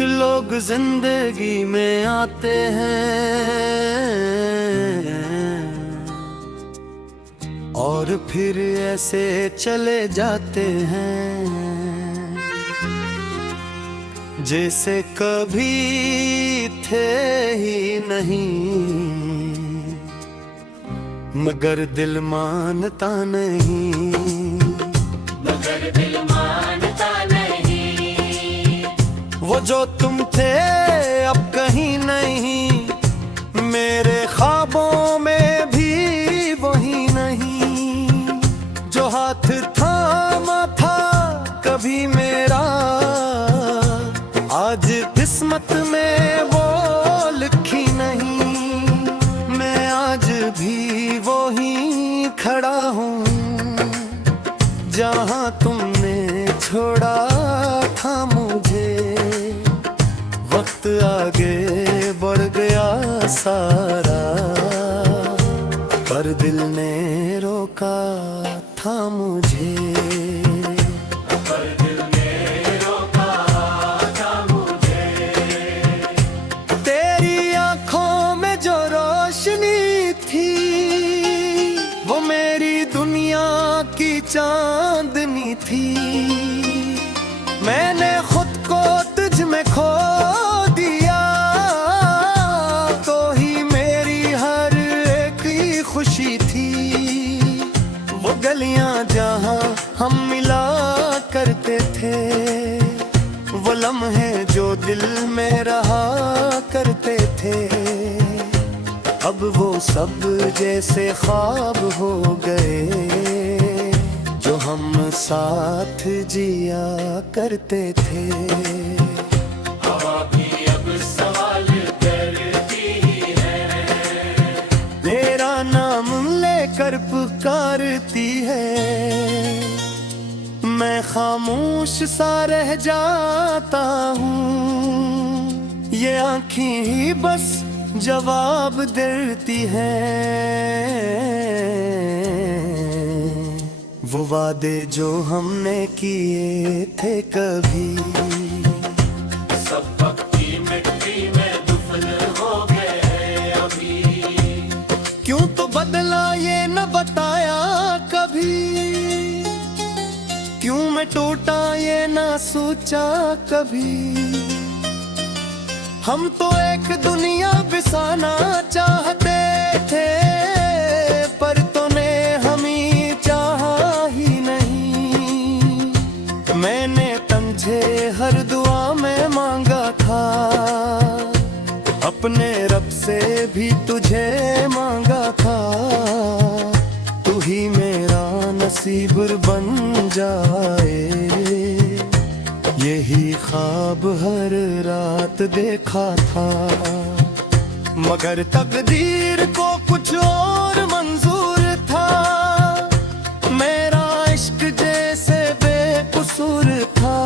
लोग जिंदगी में आते हैं और फिर ऐसे चले जाते हैं जैसे कभी थे ही नहीं, मगर दिल मानता नहीं, मगर दिल मानता नहीं। वो जो तुम थे अब कहीं नहीं, मेरे ख्वाबों में भी वही नहीं। जो हाथ थामा था कभी मेरा, आज किस्मत में वो लिखी नहीं। मैं आज भी वही खड़ा हूँ जहाँ तुमने छोड़ा था मुझे। वक्त आगे बढ़ गया सारा, पर दिल ने रोका था मुझे। पर दिल ने रोका था मुझे। तेरी आंखों में जो रोशनी थी, वो मेरी दुनिया की चांदनी थी। मैंने खुद को तुझ में खो दिया, तो ही मेरी हर एक ही खुशी थी। वो गलियां जहां हम मिला करते थे, वो लम्हे जो दिल में रहा करते थे, अब वो सब जैसे ख्वाब हो गए जो हम साथ जिया करते थे। हवा भी अब सवाल करती है, मेरा नाम लेकर पुकारती है। मैं खामोश सा रह जाता हूँ, ये आँखें ही बस जवाब देती हैं। वो वादे जो हमने किए थे कभी, सब पक्की मिट्टी में दफन हो गए अभी। क्यों तो बदला ये न बताया कभी, क्यों मैं टूटा ये न सोचा कभी। हम तो एक दुनिया बसाना चाहते थे, पर तूने हमें चाहा ही नहीं। मैंने तुझे हर दुआ में मांगा था, अपने रब से भी तुझे मांगा था। तू ही मेरा नसीब बन जाए, यही ख्वाब हर रात देखा था। मगर तकदीर को कुछ और मंजूर था, मेरा इश्क जैसे बेकसूर था।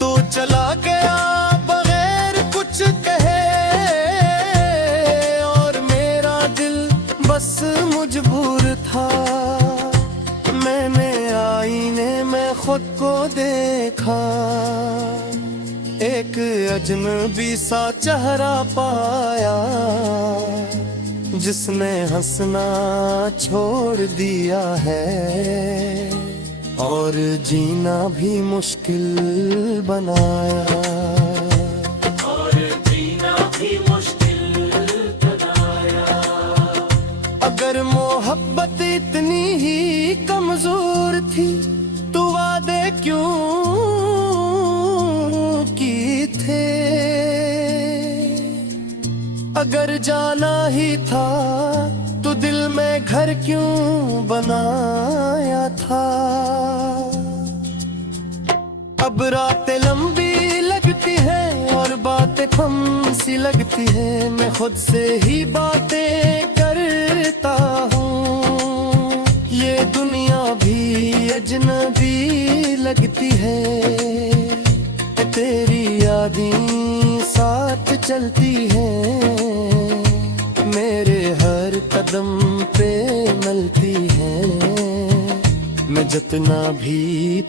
तो चला गया बगैर कुछ कहे, और मेरा दिल बस मजबूर था। मैंने आईने में खुद को देखा, एक अजनबी सा चेहरा पाया, जिसने हंसना छोड़ दिया है और जीना भी मुश्किल बनाया। और जीना भी मुश्किल बनाया। अगर मोहब्बत इतनी ही कमजोर थी, तो वादे क्यों की थे। अगर जाना ही था, तो दिल में घर क्यों बनाया था। अब रातें लंबी लगती हैं और बातें कम सी लगती हैं। मैं खुद से ही बातें करता हूँ, ये दुनिया भी अजनबी लगती है। तेरी यादें साथ चलती हैं, मेरे हर कदम पे मिलती हैं। मैं जितना भी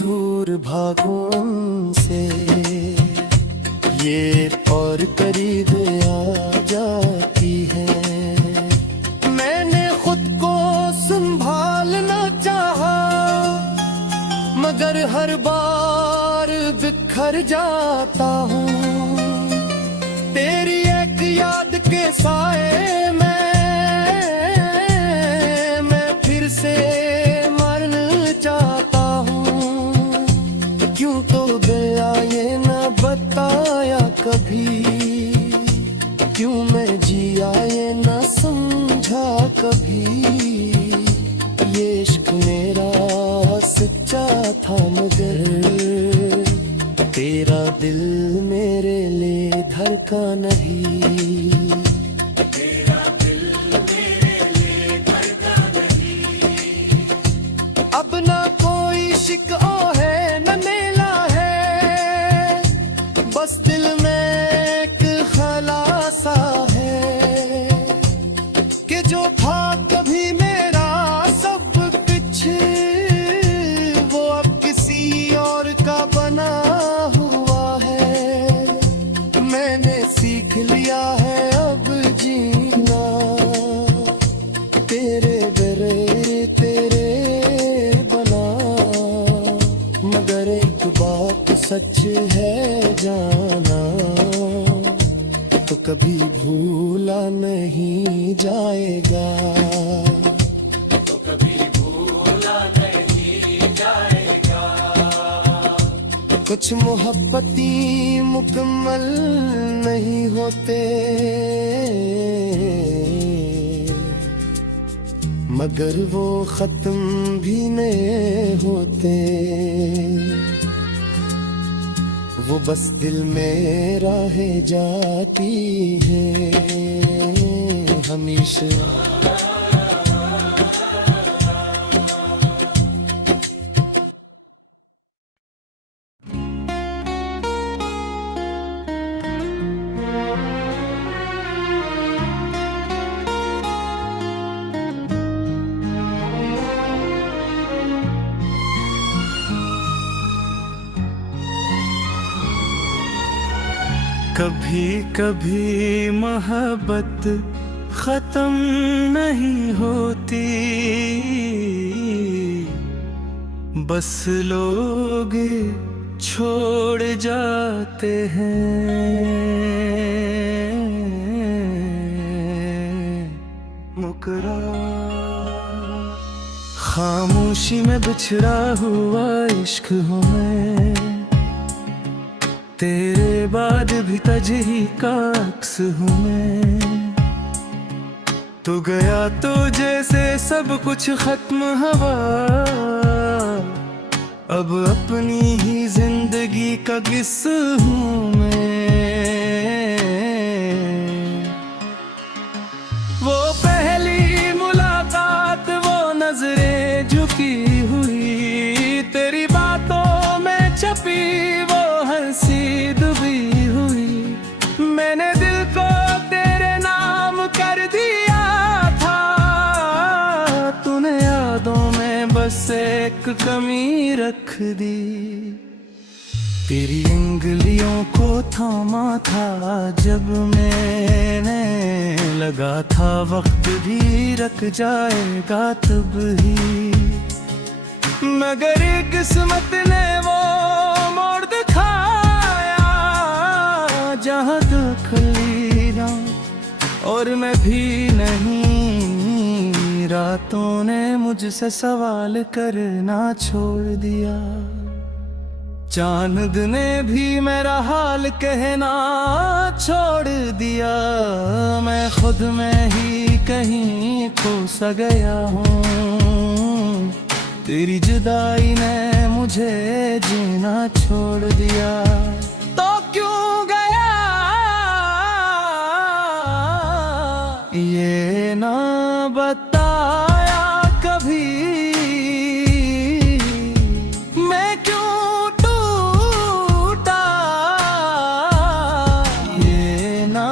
दूर भागूं उनसे, ये और करीब आ जाती है। मैंने खुद को संभालना चाहा, मगर हर बार बिखर जाता हूँ। तेरी एक याद के साए में मैं फिर से मरना चाहता हूँ। क्यों तो गया ये न बताया कभी, क्यों मैं जिया ये न समझा कभी। ये इश्क मेरा सच्चा था, मगर तेरा दिल मेरे लिए धड़का नहीं। तेरा दिल मेरे लिए धड़का नहीं। अब ना कोई शिकवा है न मेला है, बस दिल में एक खलासा है कि जो था कभी मेरा सब कुछ, वो अब किसी और का बना हुआ है। मैंने सीख लिया है अब जीना, तेरे बगैर तेरे बना। मगर एक बात सच है जाना, तो कभी भूला नहीं जाएगा। तो कभी भूला नहीं जाएगा। कुछ मोहब्बती मुकम्मल नहीं होते, मगर वो खत्म भी नहीं होते। वो बस दिल में रह जाती है हमेशा। कभी कभी मोहब्बत खत्म नहीं होती, बस लोग छोड़ जाते हैं। मुकरा खामोशी में बिछड़ा हुआ इश्क हूँ मैं, तेरे बाद भी तजही का अक्स हूँ मैं। तू गया तो जैसे सब कुछ खत्म हवा, अब अपनी ही जिंदगी का किस्सा हूँ मैं। वो पहली मुलाकात, वो नजरें झुकी हुई, तेरी बातों में छपी वो हंसी डूबी हुई। मैंने दिल को तेरे नाम कर दिया था, तूने यादों में बस एक कमी रख दी। तेरी उंगलियों को थामा था जब मैंने, लगा था वक्त भी रख जाएगा तब ही, मगर किस्मत ने वो मोड़ दिखाया जहाँ दखली ना और मैं भी नहीं। रातों ने मुझसे सवाल करना छोड़ दिया, चांद ने भी मेरा हाल कहना छोड़ दिया। मैं खुद में ही कहीं खो सा गया हूँ, तेरी जुदाई ने मुझे जीना छोड़ दिया। तो क्यों गया ये ना बताया कभी, मैं क्यों टूटा ये ना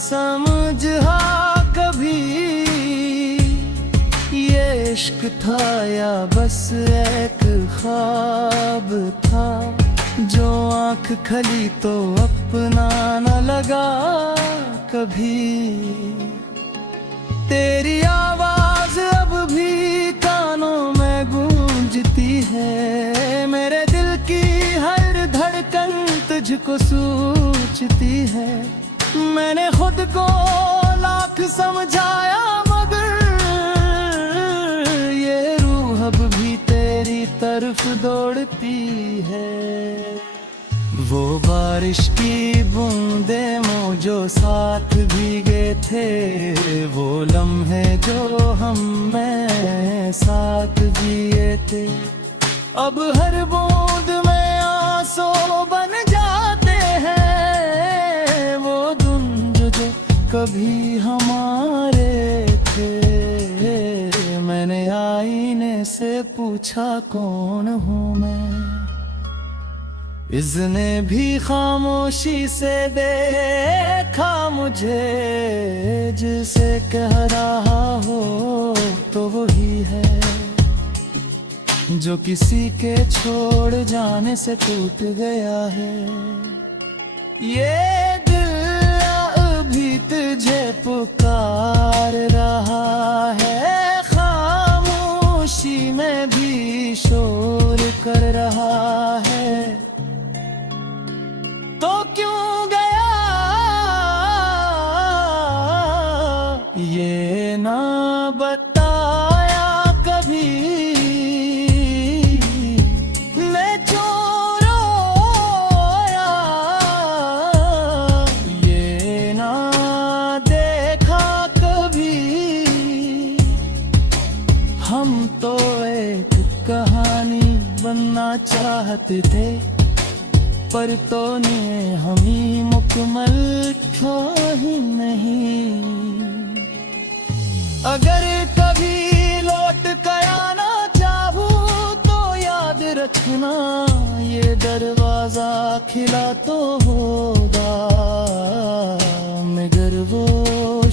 समझा कभी। ये इश्क था या बस एक ख्वाब था जो आंख खली तो अपना न लगा कभी। तेरी आवाज अब भी कानों में गूंजती है, मेरे दिल की हर धड़कन तुझको सूझती है। मैंने खुद को लाख समझाया मगर ये रूह अब भी तेरी तरफ दौड़ती है। वो बारिश की बूंदे जो साथ भीगे थे, वो लम्हे जो हम में साथ जिए थे, अब हर बूंद में आंसू बन जाते हैं। वो धुंध जो कभी हमारे थे, मैंने आईने से पूछा कौन हूँ मैं। इसने भी खामोशी से देखा मुझे, जिसे कह रहा हो तो वही है, जो किसी के छोड़ जाने से टूट गया है। ये दिल अभी तुझे पुकार रहा है, खामोशी में भी शोर कर रहा है। तो क्यों गया ये ना बताया कभी, मैं क्यों रोया ये ना देखा कभी। हम तो एक कहानी बनना चाहते थे, पर तो ने हमी मुकम्मल क्यों ही नहीं। अगर कभी लौट कर आना चाहूँ तो याद रखना, ये दरवाजा खिला तो होगा, मगर वो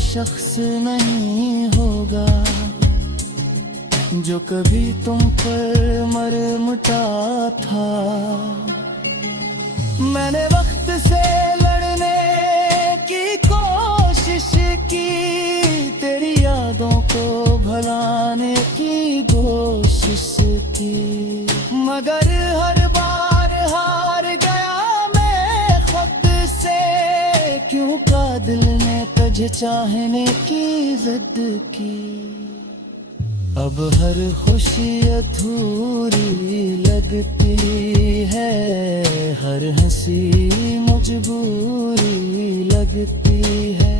शख्स नहीं होगा जो कभी तुम पर मरमटा था। मैंने वक्त से लड़ने की कोशिश की, तेरी यादों को भुलाने की कोशिश की, मगर हर बार हार गया मैं खुद से। क्यों का दिल ने तुझे चाहने की जिद की, अब हर खुशी अधूरी लगती है, हर हंसी मजबूरी लगती है।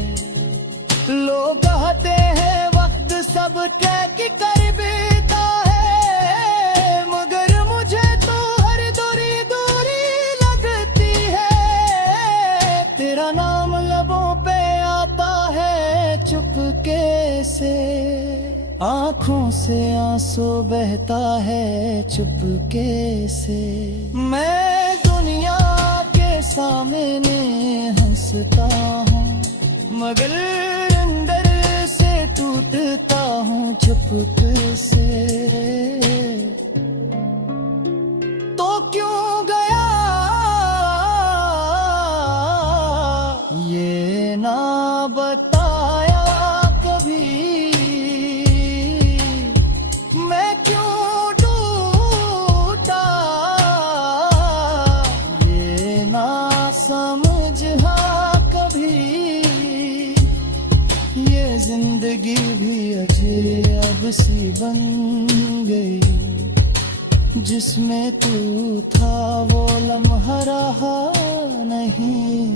लोग कहते हैं वक्त सब टैक कर बीता है, मगर मुझे तो हर दूरी दूरी लगती है। तेरा नाम लबों पे आता है चुपके से, आँखों से आंसू बहता है चुपके से। मैं दुनिया के सामने हंसता हूँ, मगर अंदर से टूटता हूँ चुपके से। तो क्यों गया ये ना बताया कभी, जिंदगी भी अजब सी बन गई, जिसमें तू था वो लम्हा रहा नहीं।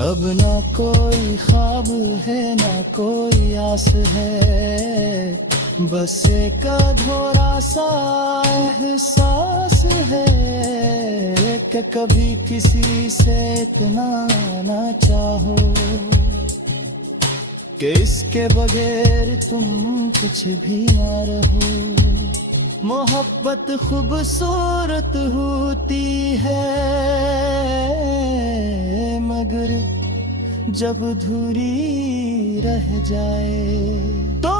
अब ना कोई ख्वाब है ना कोई आस है, बस एक अधूरा सा एहसास है कि कभी किसी से इतना ना चाहो कि इसके बगैर तुम कुछ भी ना रहो। मोहब्बत खूबसूरत होती है मगर जब धुरी रह जाए तो